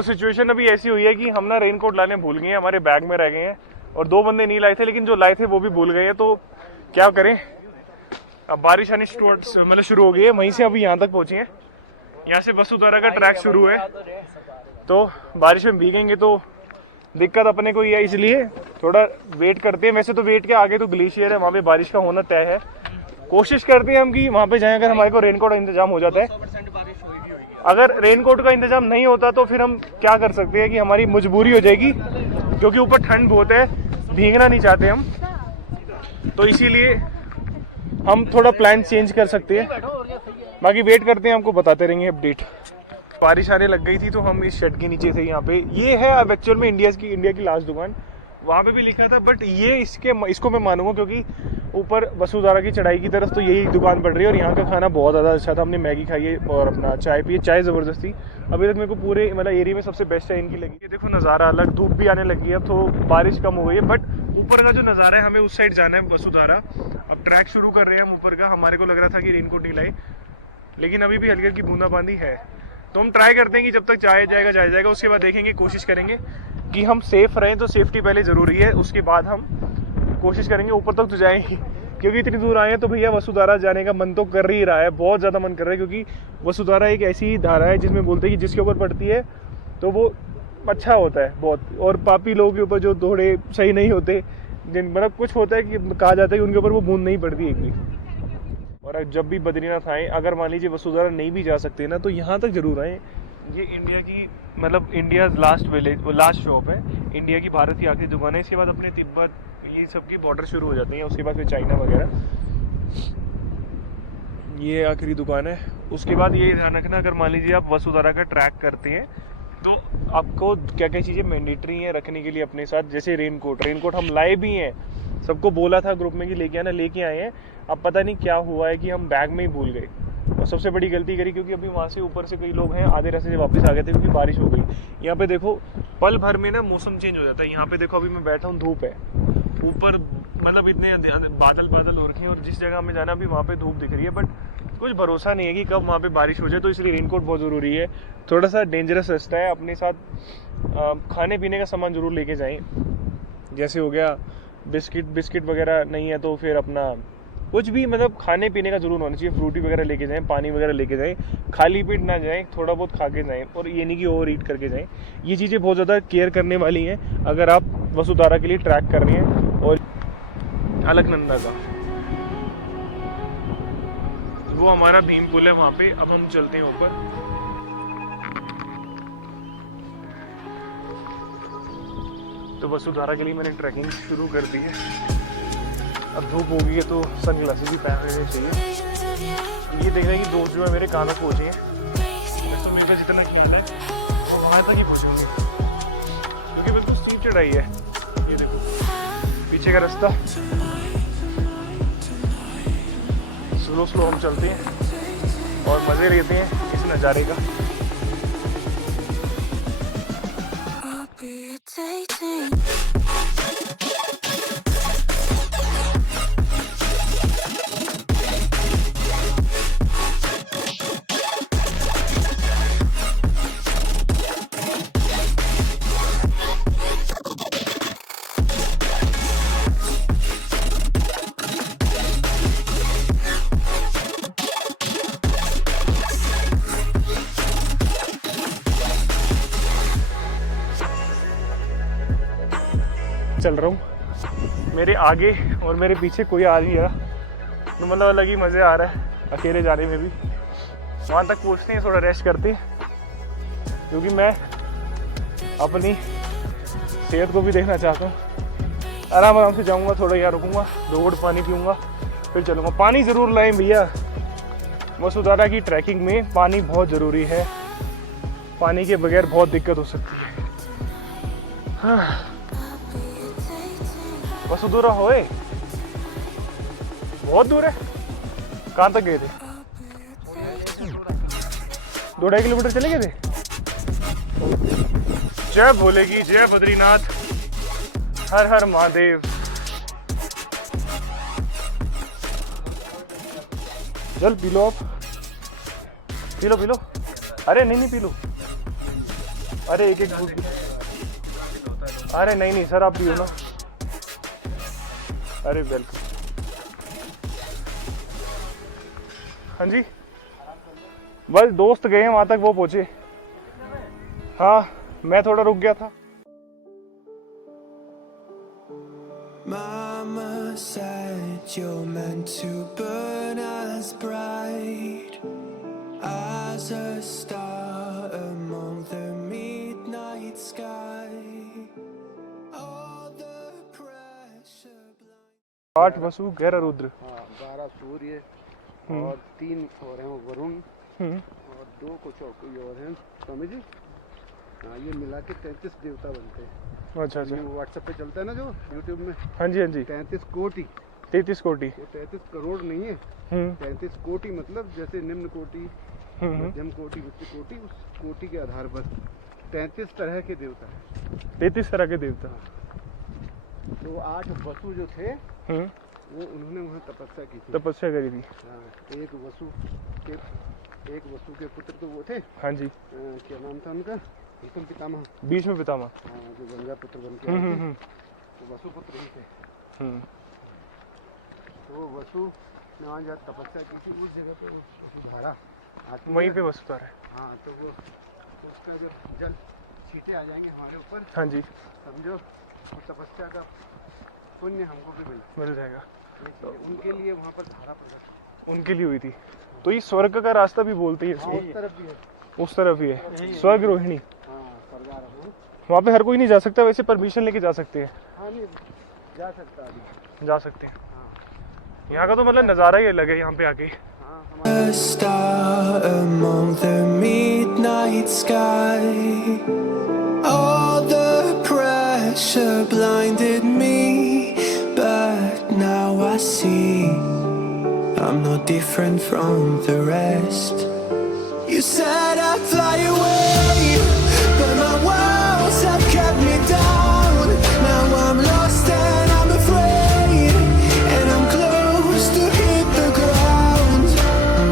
तो सिचुएशन अभी ऐसी हुई है कि हम ना रेनकोट लाने भूल गए हैं, हमारे बैग में रह गए हैं और 2 बंदे नहीं लाए थे, लेकिन जो लाए थे वो भी भूल गए हैं। तो क्या करें, अब बारिश आनी मतलब शुरू हो गई है। वहीं से अभी यहाँ तक पहुंचे हैं, यहाँ से वसुधारा का ट्रैक शुरू है, तो बारिश में भीगेंगे तो दिक्कत अपने को ही है, इसलिए थोड़ा वेट करते हैं। वैसे तो वेट के आगे तो ग्लेशियर है, वहाँ पे बारिश का होना तय है। कोशिश करते हैं हम कि वहाँ पे जाएं अगर हमारे को रेनकोट का इंतजाम हो जाता है। अगर रेनकोट का इंतजाम नहीं होता तो फिर हम क्या कर सकते हैं कि हमारी मजबूरी हो जाएगी, क्योंकि ऊपर ठंड बहुत है, भीगना नहीं चाहते हम, तो इसीलिए हम थोड़ा प्लान चेंज कर सकते हैं। बाकी वेट करते हैं, हमको बताते रहेंगे अपडेट। बारिश आने लग गई थी तो हम इस शेड के नीचे थे। यहाँ पे ये है अब एक्चुअल में इंडिया की लास्ट दुकान, वहाँ पे भी लिखा था, बट ये इसको मैं मानूंगा क्योंकि ऊपर वसुधारा की चढ़ाई की तरफ तो यही दुकान पड़ रही है और यहाँ का खाना बहुत ज़्यादा अच्छा था। हमने मैगी खाई है और अपना चाय पिए, चाय ज़बरदस्त थी। अभी तक मेरे को पूरे मतलब एरिया में सबसे बेस्ट चाय इनकी लगी है। देखो नज़ारा अलग, धूप भी आने लगी है, अब तो बारिश कम हो गई है, बट ऊपर का जो नज़ारा है, हमें उस साइड जाना है वसुधारा। अब ट्रैक शुरू कर रहे हैं हम ऊपर का। हमारे को लग रहा था कि रेनकोट नहीं लाए, लेकिन अभी भी हल्की हल्की बूंदाबांदी है, तो हम ट्राई करते हैं कि जब तक जाया जाएगा उसके बाद देखेंगे, कोशिश करेंगे कि हम सेफ रहें। तो सेफ्टी पहले ज़रूरी है, उसके बाद हम कोशिश करेंगे। ऊपर तक तो जाएंगे क्योंकि इतनी दूर आए हैं, तो भैया वसुधारा जाने का मन तो कर ही रहा है, बहुत ज़्यादा मन कर रहा है, क्योंकि वसुधारा एक ऐसी धारा है जिसमें बोलते हैं कि जिसके ऊपर पड़ती है तो वो अच्छा होता है बहुत, और पापी लोगों के ऊपर जो थोड़े सही नहीं होते, जिन मतलब कुछ होता है कि कहा जाता है कि उनके ऊपर वो बूंद नहीं पड़ती एक भी। और जब भी बद्रीनाथ आए, अगर मान लीजिए वसुधारा नहीं भी जा सकते ना, तो यहाँ तक जरूर आए। ये इंडिया की मतलब इंडिया लास्ट विलेज, वो लास्ट शॉप है, इंडिया की भारत की आखिरी दुकान है। इसके बाद अपने तिब्बत ये सब की बॉर्डर शुरू हो जाती हैं, उसके बाद फिर चाइना वगैरह, ये आखिरी दुकान है। उसके बाद ये ध्यान रखना, अगर मान लीजिए आप वसुधारा का ट्रैक करते हैं तो आपको क्या क्या चीज़ें मैंडेटरी हैं रखने के लिए अपने साथ, जैसे रेनकोट हम लाए भी हैं, सबको बोला था ग्रुप में कि लेके आना, लेके आए हैं। अब पता नहीं क्या हुआ है कि हम बैग में ही भूल गए और सबसे बड़ी गलती करी, क्योंकि अभी वहाँ से ऊपर से कई लोग हैं आधे रास्ते से वापस आ गए थे क्योंकि बारिश हो गई। यहाँ पे देखो पल भर में ना मौसम चेंज हो जाता है। यहाँ पे देखो अभी मैं बैठा हूँ, धूप है, ऊपर मतलब इतने बादल हो रखे हैं और जिस जगह हमें जाना अभी वहाँ पे धूप दिख रही है, बट कुछ भरोसा नहीं है कि कब वहाँ पे बारिश हो जाए, तो इसलिए रेनकोट बहुत ज़रूरी है। थोड़ा सा डेंजरस रास्ता है, अपने साथ खाने पीने का सामान ज़रूर लेके जाएं, जैसे हो गया बिस्किट वगैरह नहीं है तो फिर अपना कुछ भी मतलब खाने पीने का जरूर होना चाहिए, फ्रूटी वगैरह लेके जाएं, पानी वगैरह लेके जाएं, खाली पेट ना जाएं, थोड़ा बहुत खा के जाएं, और ये नहीं कि ओवर ईट करके जाएं। ये चीज़ें बहुत ज़्यादा केयर करने वाली हैं अगर आप वसुधारा के लिए ट्रैक कर रहे हैं। और अलकनंदा का वो हमारा भीम पुल है वहाँ पे। अब हम चलते हैं ऊपर। तो वसुधारा के लिए मैंने ट्रैकिंग शुरू कर दी है। अब धूप हो गई है तो सन ग्लासेस भी पहन लेने चाहिए। ये देख रहे हैं कि दोस्त जो है मेरे कहाँ तक पहुँचे हैं, तो मेरे पास इतना ख्याल है और वहाँ तक ही पहुँचूंगी, क्योंकि बिल्कुल स्टीप चढ़ाई है। ये देखो पीछे का रास्ता, स्लो हम चलते हैं और मज़े लेते हैं इस नज़ारे का। चल रहा हूँ, मेरे आगे और मेरे पीछे कोई आ नहीं रहा, तो मतलब अलग ही मज़े आ रहा है अकेले जाने में भी। वहाँ तक पहुँचते हैं, थोड़ा रेस्ट करते हैं, क्योंकि मैं अपनी सेहत को भी देखना चाहता हूँ। आराम से जाऊँगा, थोड़ा यहाँ रुकूँगा, 2 घूंट पानी पीऊँगा, फिर चलूँगा। पानी ज़रूर लाएं भैया, वसुधारा की ट्रैकिंग में पानी बहुत ज़रूरी है, पानी के बगैर बहुत दिक्कत हो सकती है। हाँ। वसुधारा होए बहुत दूर है, कहाँ तक गए थे? 2-2.5 किलोमीटर चले गए थे। जय भोले की जय, बद्रीनाथ, हर हर महादेव। चल पी लो, आप पी लो। अरे नहीं पी लो, अरे एक एक घूट। अरे नहीं नहीं सर, आप पियो ना। अरे वेलकम। हाँ जी, बस दोस्त गए हैं वहां तक, वो पहुंचे। हाँ मैं थोड़ा रुक गया था। Mama said you're meant to burn as bright as a star among the midnight sky. All the pressure blind. 8 वसु 11 रुद्र। हाँ, 12 सूर्य और 3 और हैं वो वरुण और 2 कुछ और कोई और हैं स्वामी जी। हाँ, ये मिला के 33 देवता बनते हैं। अच्छा अच्छा। ये व्हाट्सएप पे चलता है ना जो यूट्यूब में। हाँ जी हाँ जी। 33 कोटि। 33 कोटि। वो 33 करोड़ नहीं है। 33 कोटि मतलब जैसे निम्न कोटि, मध्यम कोटि, उच्च कोटि, उस कोटि के आधार पर 33 तरह के देवता हैं। 33 तरह के देवता। तो 8 वसु जो थे वो उन्होंने वहाँ तपस्या की थी। तपस्या करी थी। हाँ, एक वसु के पुत्र तो वो थे। हाँ जी। क्या नाम था उनका? भीष्म पितामह। भीष्म पितामह। हाँ, जो गंगा पुत्र बन के आए थे, तो वसु पुत्र ही थे। तो वसु ने वहाँ जब तपस्या की थी उस जगह पे वसुधारा वहीं पे वसुधारा है। हाँ, तो वो उसका जब जल छींटे आ जाएंगे हमारे ऊपर, हाँ जी, समझो वो तपस्या का पुण्य हमको भी मिल जाएगा। तो उनके लिए वहाँ पर धारा प्रकट उनके लिए हुई थी। तो ये स्वर्ग का रास्ता भी बोलते हैं इसको। उस तरफ भी है। उस तरफ ही है स्वर्ग रोहिणी। हाँ, स्वर्गारोहण। वहाँ पे हर कोई नहीं जा सकता, वैसे परमिशन लेके जा सकते हैं। हाँ, नहीं जा सकता अभी। जा सकते हैं। हाँ, यहाँ का तो मतलब नज़ारा ही अलग है यहाँ पे आके। हाँ, A star among the midnight sky. All the pressure blinded me, but now I see I'm no different from the rest. You said I'd fly away, but my walls have kept me down. Now I'm lost and I'm afraid, and I'm close to hit the ground.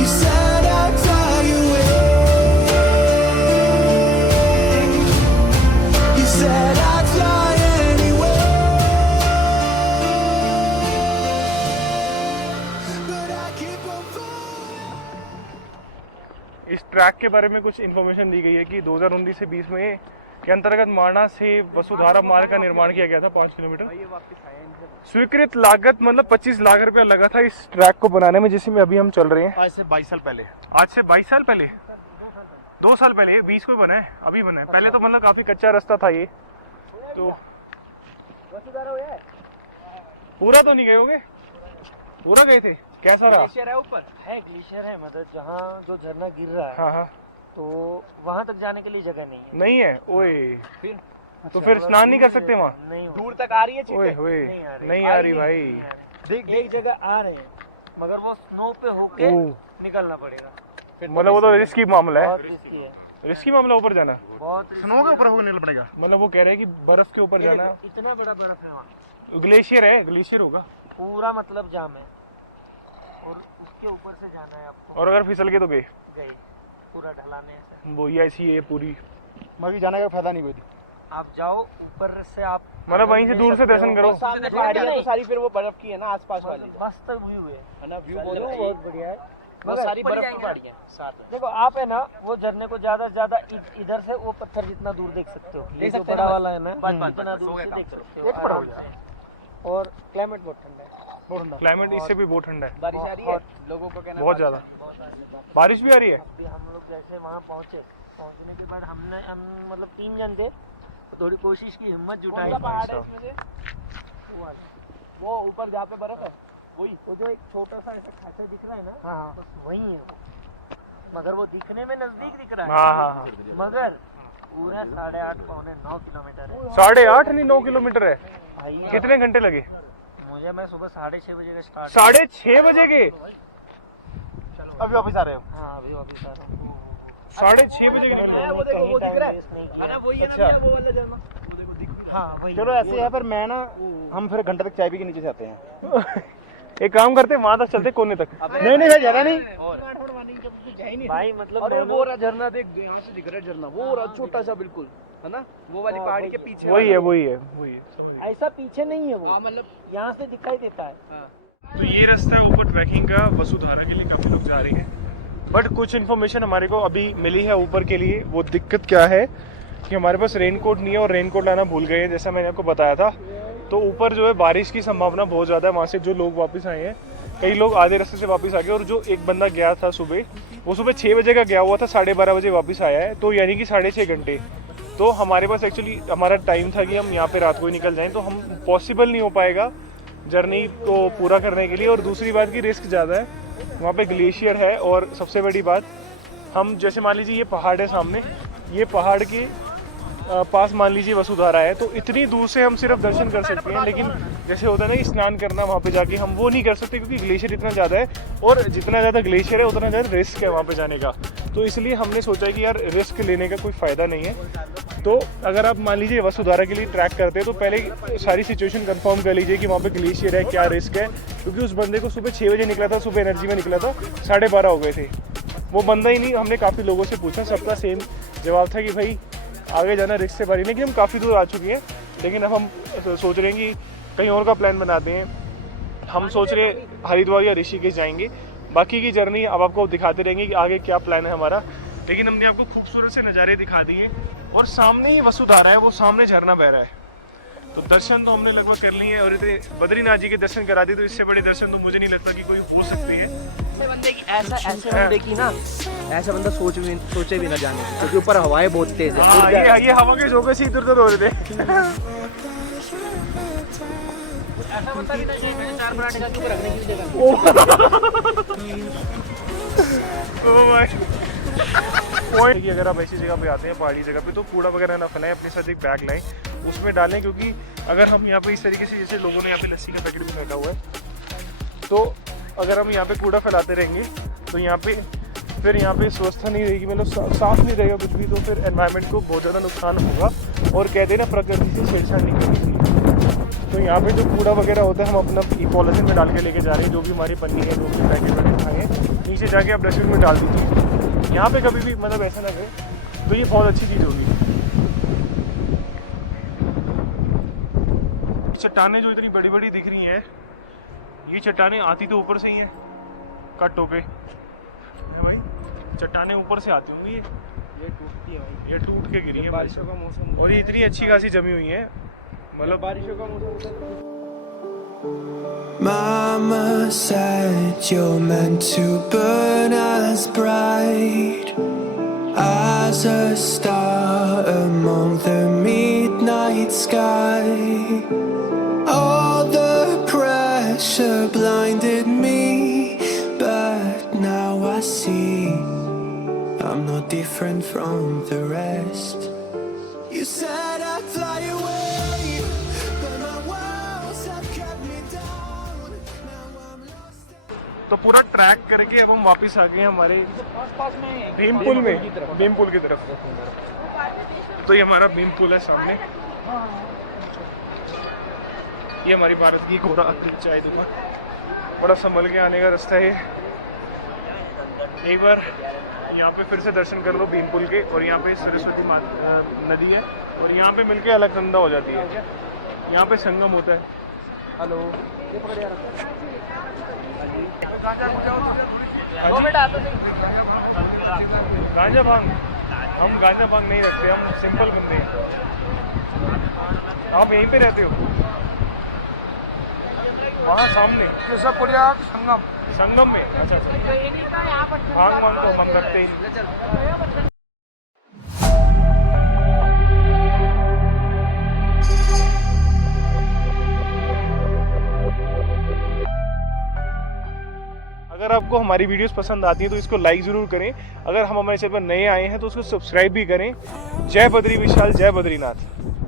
You said I'd fly away. You said I'd fly anyway, but I keep on falling. इस track के बारे में कुछ information दी गई है कि 2019 से 20 में के अंतर्गत माणा से वसुधारा मार्ग का निर्माण किया गया था 5 किलोमीटर। स्वीकृत लागत मतलब 25 लाख रुपया लगा था इस ट्रैक को बनाने में, जिसमें अभी हम चल रहे हैं। आज से 22 साल पहले। आज से 22 साल पहले, 2 साल पहले 20 को बना है, अभी बना है। पहले तो मतलब काफी कच्चा रास्ता था ये। तो पूरा तो नहीं गए होगे? पूरा गए थे? कैसा रहा? ग्लेशियर है ऊपर। है ग्लेशियर है, मतलब जहाँ जो झरना गिर रहा है हाँ हाँ। तो वहाँ तक जाने के लिए जगह नहीं है। नहीं है? ओए, फिर तो फिर स्नान नहीं कर सकते वहाँ? नहीं हो दूर तक आ रही है ओए चीटें। ओए, नहीं नहीं आ रही नहीं भाई। आ रही। एक जगह आ रहे हैं मगर वो स्नो पे होके ओह। निकलना पड़ेगा। मतलब वो तो रिस्की मामला है। बहुत रिस्की है, रिस्की मामला ऊपर जाना। बहुत risky स्नो के ऊपर होकर निकल पड़ेगा। मतलब वो कह रहे हैं कि बर्फ के ऊपर है। जाना। इतना बड़ा बर्फ है वहाँ, ग्लेशियर है, ग्लेशियर होगा। पूरा मतलब जाम है और उसके ऊपर से जाना है आपको। और अगर फिसल के तो गए गए पूरा ढलाने से। वो ये ऐसी है पूरी। मगर जाने का फायदा नहीं कोई। आप जाओ ऊपर से, आप मतलब वहीं से दूर से दर्शन करो। सामने पहाड़ियां तो सारी फिर वो बर्फ की है ना आसपास वाली, मस्त व्यू है ना व्यू बहुत बढ़िया है। बहुत सारी बर्फ की पहाड़ियां साथ में। देखो आप है ना, वो झरने को ज्यादा से ज्यादा इधर से वो पत्थर जितना दूर देख सकते हो। ये जो सकते हैं बड़ा ना, वाला है ना, बस, इतना बस, दूर हो से गया देख काम। सकते हो एक बड़ा हो आराम से। और क्लाइमेट बहुत ठंडा है। क्लाइमेट इससे भी बहुत ठंडा है, बारिश आ रही है, लोगों को कहना है बहुत ज्यादा। बारिश भी आ रही है। अभी हम लोग जैसे वहाँ पहुँचने के बाद हम मतलब 3 जन थे, तो थोड़ी कोशिश की, हिम्मत जुटाई। कौन सा पहाड़ है इसमें से? वो वाला। वो ऊपर जहाँ पे बर्फ है वही। वो जो एक छोटा सा ऐसा खाचा दिख रहा है ना, हाँ। बस वही है वो। मगर वो दिखने में नजदीक दिख रहा है। हाँ हाँ हाँ। मगर पूरा 8.5 पौने 9 किलोमीटर है 8.5 नहीं 9 किलोमीटर है। भाई। कितने घंटे लगे? मैं सुबह 6:30 बजे का स्टार्ट। 6:30 बजे के? अभी वापस आ रहे हो? हाँ अभी वापस आ रहा हूँ। 6:30 बजे के है, निकले? वो देखो वो दिख रहा है। नहीं है ना, वही है ना अच्छा। भैया, वो वाला झरना। वो देखो दिख रहा है। हाँ वही। चलो ऐसे है, पर मैं ना हम फिर घंटे तक चाय पी के नीचे से आते हैं। एक काम करते हैं, वहां तक चलते कोने तक। नहीं नहीं, ज्यादा नहीं। भाई मतलब अरे वो रहा झरना, देख यहाँ से दिख रहा है झरना, वो रहा छोटा सा बिल्कुल, है ना, वो वाली पहाड़ी के पीछे वही है वाला। वही है वही है। ऐसा पीछे नहीं है वो, हाँ मतलब यहाँ से दिखाई देता है। तो ये रास्ता है ऊपर ट्रैकिंग का, वसुधारा के लिए काफ़ी लोग जा रहे हैं। बट कुछ इन्फॉर्मेशन हमारे को अभी मिली है ऊपर के लिए। वो दिक्कत क्या है कि हमारे पास रेनकोट नहीं है और रेनकोट लाना भूल गए हैं, जैसा मैंने आपको बताया था। तो ऊपर जो है बारिश की संभावना बहुत ज़्यादा है। वहाँ से जो लोग वापस आए हैं, कई लोग आधे रास्ते से वापस आ गए, और जो एक बंदा गया था सुबह, वो सुबह 6 बजे का गया हुआ था, 12:30 बजे वापस आया है, तो यानी कि 6.5 घंटे। तो हमारे पास एक्चुअली हमारा टाइम था कि हम यहाँ पे रात को ही निकल जाएं, तो हम पॉसिबल नहीं हो पाएगा जर्नी को पूरा करने के लिए। और दूसरी बात की रिस्क ज़्यादा है, वहाँ पे ग्लेशियर है। और सबसे बड़ी बात, हम जैसे मान लीजिए ये पहाड़ है सामने, ये पहाड़ के पास मान लीजिए वसुधारा है, तो इतनी दूर से हम सिर्फ दर्शन कर सकते हैं। लेकिन जैसे होता है ना कि स्नान करना वहाँ पे जाके, हम वो नहीं कर सकते क्योंकि ग्लेशियर इतना ज़्यादा है, और जितना ज़्यादा ग्लेशियर है उतना ज़्यादा रिस्क है वहाँ पे जाने का। तो इसलिए हमने सोचा कि यार रिस्क लेने का कोई फ़ायदा नहीं है। तो अगर आप मान लीजिए वसुधारा के लिए ट्रैक करते हैं तो पहले सारी सिचुएशन कंफर्म कर लीजिए कि वहाँ पे ग्लेशियर है, क्या रिस्क है। क्योंकि उस बंदे को सुबह 6 बजे निकला था, सुबह एनर्जी में निकला था, 12:30 हो गए थे, वो बंदा ही नहीं। हमने काफ़ी लोगों से पूछा, सबका सेम जवाब था कि भाई आगे जाना रिस्क से भरी। लेकिन हम काफ़ी दूर आ चुके हैं, लेकिन अब हम सोच रहे हैं कि कहीं और का प्लान बनाते हैं। हम सोच रहे हैं हरिद्वार या ऋषिकेश जाएंगे। बाकी की जर्नी अब आपको दिखाते रहेंगे कि आगे क्या प्लान है हमारा। लेकिन हमने आपको खूबसूरत से नज़ारे दिखा दिए, और सामने ही वसुधारा है, वो सामने झरना बह रहा है। तो दर्शन तो हमने लगभग कर लिए हैं, और इतने बद्रीनाथ जी के दर्शन करा दिए, तो इससे बड़े दर्शन तो मुझे नहीं लगता कि कोई हो सकते हैं। ऐसे बंदे की ना, ऐसा बंदा सोचे भी ना जाने, क्योंकि ऊपर हवाएं बहुत तेज है। हाँ, ये हवा के झोंके से इधर उधर हो रहे थे। ऐसा बंदा भी नहीं है 4 पराठे का ऊपर रखने की जगह। ओह भाई, पॉइंट कि अगर आप ऐसी जगह पे आते हैं, पहाड़ी जगह पे, तो कूड़ा वगैरह ना फैलाएं, अपने साथ एक बैग लाएं, उसमें डालें। क्योंकि अगर हम यहाँ पे इस तरीके से, जैसे लोगों ने यहाँ पे लस्सी का पैकेट भी फेंका हुआ है, तो अगर हम यहाँ पे कूड़ा फैलाते रहेंगे तो यहाँ पे फिर यहाँ पे व्यवस्था नहीं रहेगी, मतलब साफ नहीं रहेगा कुछ भी, तो फिर एनवायरनमेंट को बहुत ज़्यादा नुकसान होगा। और कहते हैं ना, प्रकृति से छेड़छाड़ नहीं करनी चाहिए। तो यहाँ पे जो कूड़ा वगैरह होता है, हम अपना पॉलिथीन में डाल के लेके जा रहे हैं। जो भी हमारी पन्नी है, जो भी पैकेट वगैरह खाए हैं, नीचे जाके आप डस्टबिन में डाल दीजिए। यहाँ पे कभी भी मतलब ऐसा ना करें, तो ये बहुत अच्छी चीज़ होगी। चट्टानें जो इतनी बड़ी बड़ी दिख रही हैं, ये चट्टानें आती तो ऊपर से ही हैं, कट होके भाई, चट्टानें ऊपर से आती होंगी, ये टूटती है भाई, ये टूट के गिरी हैं। बारिशों का मौसम, और ये इतनी अच्छी खासी जमी हुई है, मतलब बारिशों का मौसम। Mama said you're meant to burn as bright as a star among the midnight sky. All the pressure blinded me, but now I see I'm no different from the rest. You said I'd fly away, but my walls have kept me down. Now I'm lost. तो पूरा track करके अब हम वापस आ गए हमारे भीमपुल में, भीमपुल की तरफ। तो ये हमारा भीमपुल है सामने, ये हमारी भारत की घोड़ा चाय दुकान। बड़ा संभल के आने का रास्ता है। एक बार यहाँ पे फिर से दर्शन कर लो भीमपुल के, और यहाँ पे सरस्वती नदी है, और यहाँ पे मिलके अलकनंदा हो जाती है। यहाँ पे संगम होता है। हेलो, गांजा भांग, हम गांजा भांग नहीं रखते, हम सिंपल बंदे हैं। आप यहीं पे रहते हो? वहाँ सामने संगम। संगम में? अच्छा अच्छा। भांग मान तो हम रखते ही। अगर आपको हमारी वीडियोस पसंद आती है तो इसको लाइक ज़रूर करें। अगर हम हमारे चैनल पर नए आए हैं तो उसको सब्सक्राइब भी करें। जय बद्री विशाल, जय बद्रीनाथ।